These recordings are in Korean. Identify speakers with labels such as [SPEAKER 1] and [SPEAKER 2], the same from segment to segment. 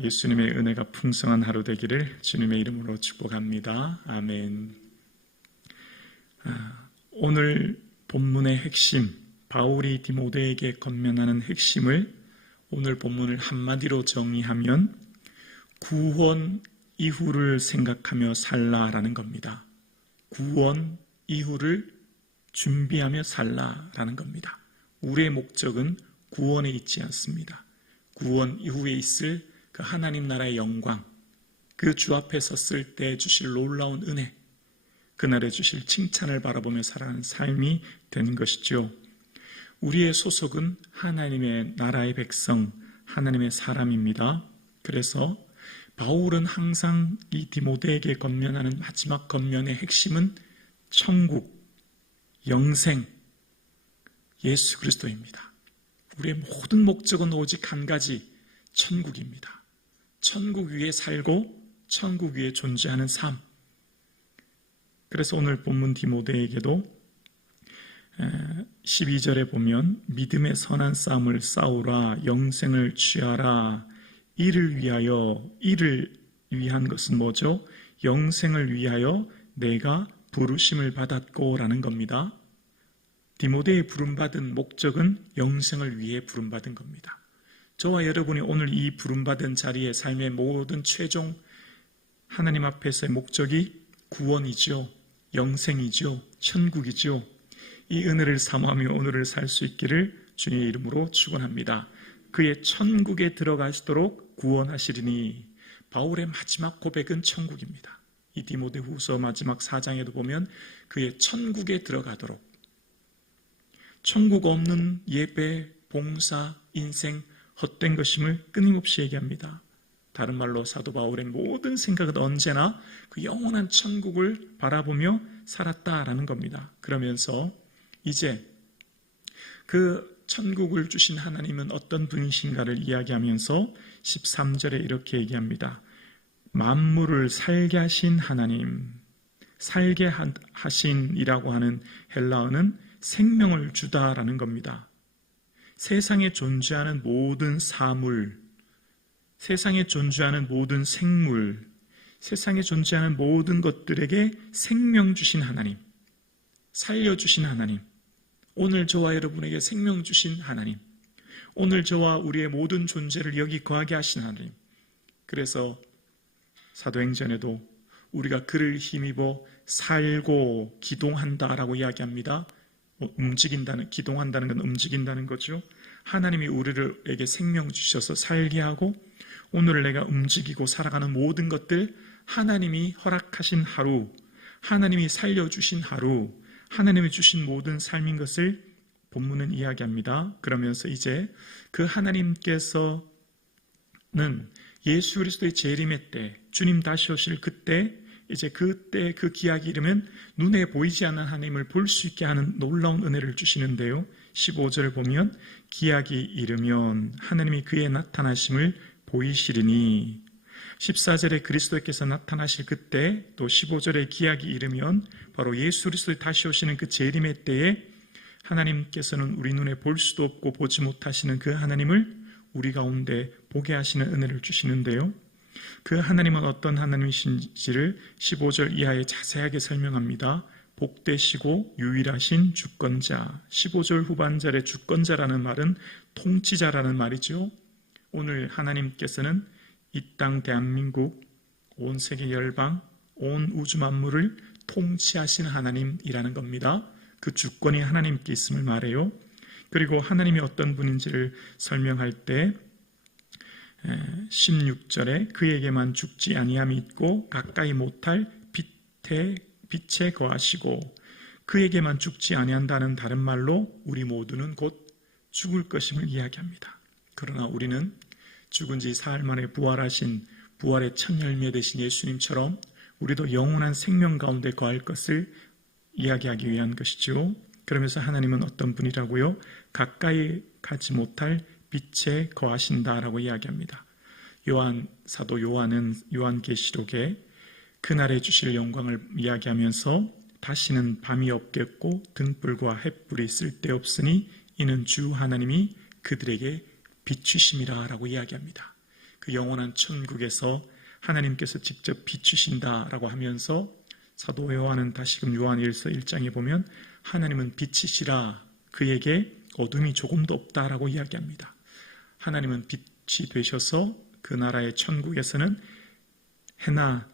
[SPEAKER 1] 예수님의 은혜가 풍성한 하루 되기를 주님의 이름으로 축복합니다. 아멘. 아, 오늘 본문의 핵심, 바울이 디모데에게 건면하는 핵심을 오늘 본문을 한마디로 정의하면 구원 이후를 생각하며 살라라는 겁니다. 구원 이후를 준비하며 살라라는 겁니다. 우리의 목적은 구원에 있지 않습니다. 구원 이후에 있을 그 하나님 나라의 영광, 그 주 앞에 섰을 때 주실 놀라운 은혜, 그날에 주실 칭찬을 바라보며 살아가는 삶이 된 것이죠. 우리의 소속은 하나님의 나라의 백성, 하나님의 사람입니다. 그래서 바울은 항상 이 디모데에게 건면하는 마지막 건면의 핵심은 천국, 영생, 예수 그리스도입니다. 우리의 모든 목적은 오직 한 가지, 천국입니다. 천국 위에 살고 천국 위에 존재하는 삶. 그래서 오늘 본문 디모데에게도 12절에 보면 믿음의 선한 싸움을 싸우라 영생을 취하라 이를 위하여 이를 위한 것은 뭐죠? 영생을 위하여 내가 부르심을 받았고라는 겁니다. 디모데의 부름받은 목적은 영생을 위해 부름받은 겁니다. 저와 여러분이 오늘 이 부름받은 자리에 삶의 모든 최종 하나님 앞에서의 목적이 구원이죠. 영생이죠. 천국이죠. 이 은혜를 사모하며 오늘을 살 수 있기를 주님의 이름으로 축원합니다. 그의 천국에 들어가시도록 구원하시리니 바울의 마지막 고백은 천국입니다. 이 디모데후서 마지막 사장에도 보면 그의 천국에 들어가도록 천국 없는 예배, 봉사, 인생 헛된 것임을 끊임없이 얘기합니다. 다른 말로 사도 바울의 모든 생각은 언제나 그 영원한 천국을 바라보며 살았다라는 겁니다. 그러면서 이제 그 천국을 주신 하나님은 어떤 분이신가를 이야기하면서 13절에 이렇게 얘기합니다. 만물을 살게 하신 하나님, 살게 하신이라고 하는 헬라어는 생명을 주다라는 겁니다. 세상에 존재하는 모든 사물, 세상에 존재하는 모든 생물, 세상에 존재하는 모든 것들에게 생명 주신 하나님, 살려주신 하나님, 오늘 저와 여러분에게 생명 주신 하나님, 오늘 저와 우리의 모든 존재를 여기 거하게 하신 하나님. 그래서 사도행전에도 우리가 그를 힘입어 살고 기동한다라고 이야기합니다. 뭐 움직인다는 기동한다는 건 움직인다는 거죠. 하나님이 우리에게 생명 주셔서 살게 하고 오늘 내가 움직이고 살아가는 모든 것들 하나님이 허락하신 하루, 하나님이 살려주신 하루, 하나님이 주신 모든 삶인 것을 본문은 이야기합니다. 그러면서 이제 그 하나님께서는 예수 그리스도의 재림의 때, 주님 다시 오실 그때 이제 그때 그 기약이 이르면 눈에 보이지 않는 하나님을 볼 수 있게 하는 놀라운 은혜를 주시는데요. 15절을 보면 기약이 이르면 하나님이 그의 나타나심을 보이시리니 14절에 그리스도께서 나타나실 그때 또 15절에 기약이 이르면 바로 예수 그리스도의 다시 오시는 그 재림의 때에 하나님께서는 우리 눈에 볼 수도 없고 보지 못하시는 그 하나님을 우리 가운데 보게 하시는 은혜를 주시는데요. 그 하나님은 어떤 하나님이신지를 15절 이하에 자세하게 설명합니다. 복되시고 유일하신 주권자. 15절 후반절의 주권자라는 말은 통치자라는 말이죠. 오늘 하나님께서는 이 땅 대한민국, 온 세계 열방, 온 우주 만물을 통치하신 하나님이라는 겁니다. 그 주권이 하나님께 있음을 말해요. 그리고 하나님이 어떤 분인지를 설명할 때 16절에 그에게만 죽지 아니함이 있고 가까이 못할 빛에 빛에 거하시고 그에게만 죽지 아니한다는 다른 말로 우리 모두는 곧 죽을 것임을 이야기합니다. 그러나 우리는 죽은 지 사흘 만에 부활하신 부활의 첫 열매 되신 예수님처럼 우리도 영원한 생명 가운데 거할 것을 이야기하기 위한 것이죠. 그러면서 하나님은 어떤 분이라고요? 가까이 가지 못할 빛에 거하신다라고 이야기합니다. 요한 사도 요한은 요한계시록에 그날에 주실 영광을 이야기하면서 다시는 밤이 없겠고 등불과 햇불이 쓸데없으니 이는 주 하나님이 그들에게 비추심이라라고 이야기합니다. 그 영원한 천국에서 하나님께서 직접 비추신다라고 하면서 사도 요한은 다시금 요한일서 1장에 보면 하나님은 빛이시라 그에게 어둠이 조금도 없다라고 이야기합니다. 하나님은 빛이 되셔서 그 나라의 천국에서는 해나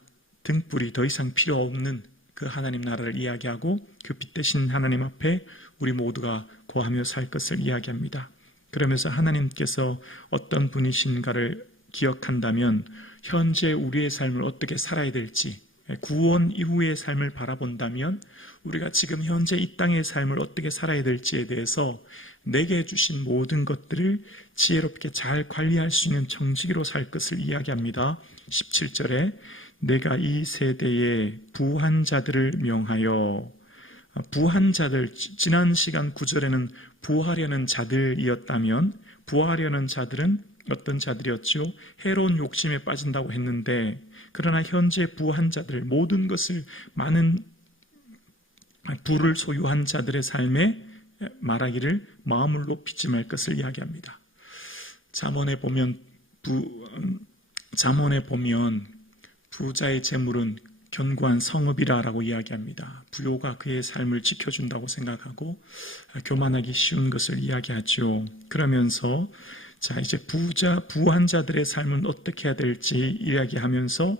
[SPEAKER 1] 등불이 더 이상 필요 없는 그 하나님 나라를 이야기하고 그 빛 대신 하나님 앞에 우리 모두가 거하며 살 것을 이야기합니다. 그러면서 하나님께서 어떤 분이신가를 기억한다면 현재 우리의 삶을 어떻게 살아야 될지 구원 이후의 삶을 바라본다면 우리가 지금 현재 이 땅의 삶을 어떻게 살아야 될지에 대해서 내게 주신 모든 것들을 지혜롭게 잘 관리할 수 있는 정직으로 살 것을 이야기합니다. 17절에 내가 이 세대의 부한 자들을 명하여 부한 자들 지난 시간 9절에는 부하려는 자들이었다면 부하려는 자들은 어떤 자들이었죠? 해로운 욕심에 빠진다고 했는데 그러나 현재 부한 자들 모든 것을 많은 부를 소유한 자들의 삶에 말하기를 마음을 높이지 말 것을 이야기합니다. 잠언에 보면 부 잠언에 보면 부자의 재물은 견고한 성읍이라라고 이야기합니다. 부요가 그의 삶을 지켜준다고 생각하고 교만하기 쉬운 것을 이야기하죠. 그러면서 자 이제 부자 부한 자들의 삶은 어떻게 해야 될지 이야기하면서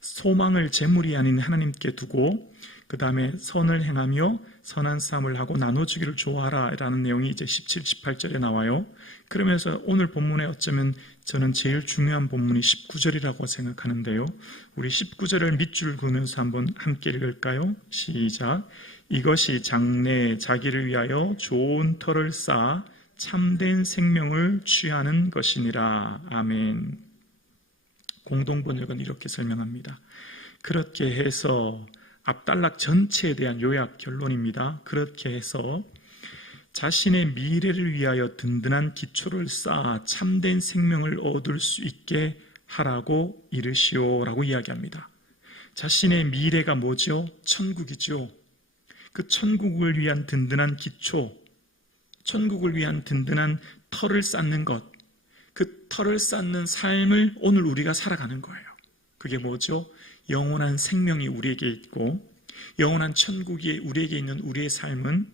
[SPEAKER 1] 소망을 재물이 아닌 하나님께 두고 그 다음에 선을 행하며 선한 싸움을 하고 나눠주기를 좋아하라 라는 내용이 이제 17, 18절에 나와요. 그러면서 오늘 본문에 어쩌면 저는 제일 중요한 본문이 19절이라고 생각하는데요. 우리 19절을 밑줄 그으면서 한번 함께 읽을까요? 시작. 이것이 장래 자기를 위하여 좋은 터를 쌓아 참된 생명을 취하는 것이니라. 아멘. 공동번역은 이렇게 설명합니다. 그렇게 해서 앞단락 전체에 대한 요약 결론입니다. 그렇게 해서 자신의 미래를 위하여 든든한 기초를 쌓아 참된 생명을 얻을 수 있게 하라고 이르시오라고 이야기합니다. 자신의 미래가 뭐죠? 천국이죠. 그 천국을 위한 든든한 기초, 천국을 위한 든든한 터를 쌓는 것, 그 터를 쌓는 삶을 오늘 우리가 살아가는 거예요. 그게 뭐죠? 영원한 생명이 우리에게 있고 영원한 천국이 우리에게 있는 우리의 삶은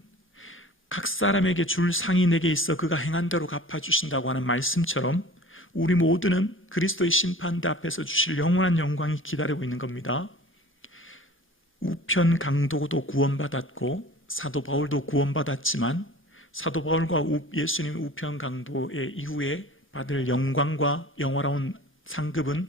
[SPEAKER 1] 각 사람에게 줄 상이 내게 있어 그가 행한 대로 갚아주신다고 하는 말씀처럼 우리 모두는 그리스도의 심판대 앞에서 주실 영원한 영광이 기다리고 있는 겁니다. 우편 강도도 구원받았고 사도 바울도 구원받았지만 사도 바울과 예수님 우편 강도의 이후에 받을 영광과 영원한 상급은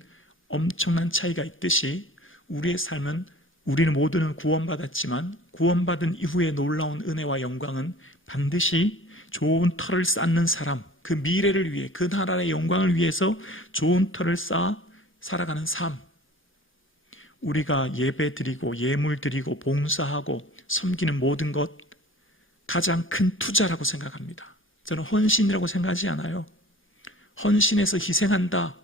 [SPEAKER 1] 엄청난 차이가 있듯이 우리의 삶은 우리는 모두는 구원받았지만 구원받은 이후에 놀라운 은혜와 영광은 반드시 좋은 터를 쌓는 사람, 그 미래를 위해, 그 나라의 영광을 위해서 좋은 터를 쌓아 살아가는 삶. 우리가 예배 드리고 예물 드리고 봉사하고 섬기는 모든 것 가장 큰 투자라고 생각합니다. 저는 헌신이라고 생각하지 않아요. 헌신해서 희생한다.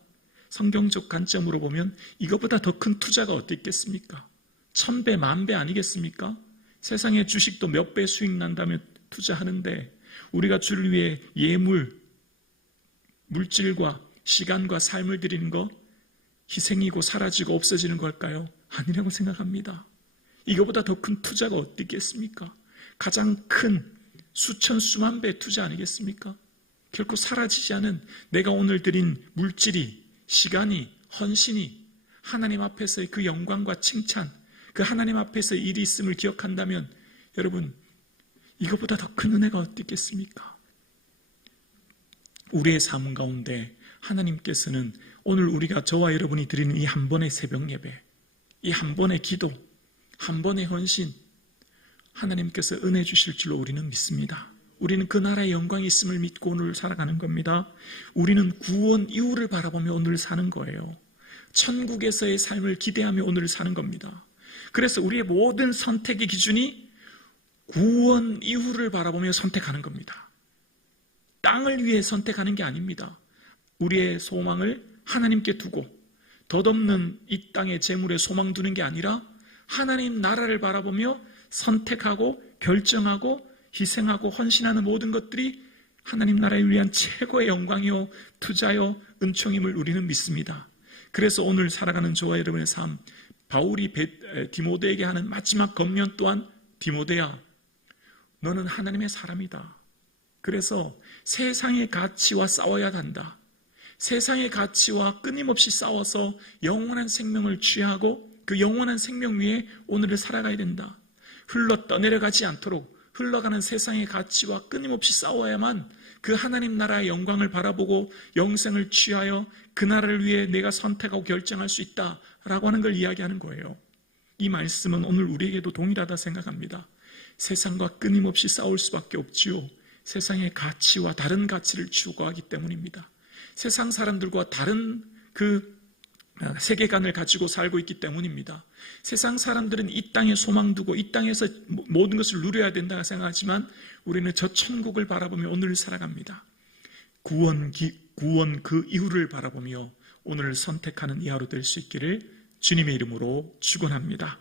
[SPEAKER 1] 성경적 관점으로 보면 이것보다 더 큰 투자가 어디 있겠습니까? 천배, 만배 아니겠습니까? 세상의 주식도 몇 배 수익 난다면 투자하는데 우리가 주를 위해 예물, 물질과 시간과 삶을 드리는 것 희생이고 사라지고 없어지는 걸까요? 아니라고 생각합니다. 이거보다 더 큰 투자가 어디 있겠습니까? 가장 큰 수천 수만 배 투자 아니겠습니까? 결코 사라지지 않은 내가 오늘 드린 물질이 시간이, 헌신이 하나님 앞에서의 그 영광과 칭찬, 그 하나님 앞에서 일이 있음을 기억한다면 여러분, 이것보다 더 큰 은혜가 어디 있겠습니까? 우리의 삶 가운데 하나님께서는 오늘 우리가 저와 여러분이 드리는 이 한 번의 새벽 예배, 이 한 번의 기도, 한 번의 헌신, 하나님께서 은혜 주실 줄로 우리는 믿습니다. 우리는 그 나라의 영광이 있음을 믿고 오늘 살아가는 겁니다. 우리는 구원 이후를 바라보며 오늘 사는 거예요. 천국에서의 삶을 기대하며 오늘 사는 겁니다. 그래서 우리의 모든 선택의 기준이 구원 이후를 바라보며 선택하는 겁니다. 땅을 위해 선택하는 게 아닙니다. 우리의 소망을 하나님께 두고 덧없는 이 땅의 재물에 소망 두는 게 아니라 하나님 나라를 바라보며 선택하고 결정하고 희생하고 헌신하는 모든 것들이 하나님 나라를 위한 최고의 영광이요, 투자요, 은총임을 우리는 믿습니다. 그래서 오늘 살아가는 저와 여러분의 삶, 바울이 디모데에게 하는 마지막 검련 또한 디모데야, 너는 하나님의 사람이다. 그래서 세상의 가치와 싸워야 한다. 세상의 가치와 끊임없이 싸워서 영원한 생명을 취하고 그 영원한 생명 위에 오늘을 살아가야 된다. 흘러 떠내려가지 않도록 흘러가는 세상의 가치와 끊임없이 싸워야만 그 하나님 나라의 영광을 바라보고 영생을 취하여 그 나라를 위해 내가 선택하고 결정할 수 있다라고 하는 걸 이야기하는 거예요. 이 말씀은 오늘 우리에게도 동일하다 생각합니다. 세상과 끊임없이 싸울 수밖에 없지요. 세상의 가치와 다른 가치를 추구하기 때문입니다. 세상 사람들과 다른 그 세계관을 가지고 살고 있기 때문입니다. 세상 사람들은 이 땅에 소망 두고 이 땅에서 모든 것을 누려야 된다 생각하지만 우리는 저 천국을 바라보며 오늘을 살아갑니다. 구원, 기- 구원 그 이후를 바라보며 오늘을 선택하는 이 하루 될수 있기를 주님의 이름으로 축원합니다.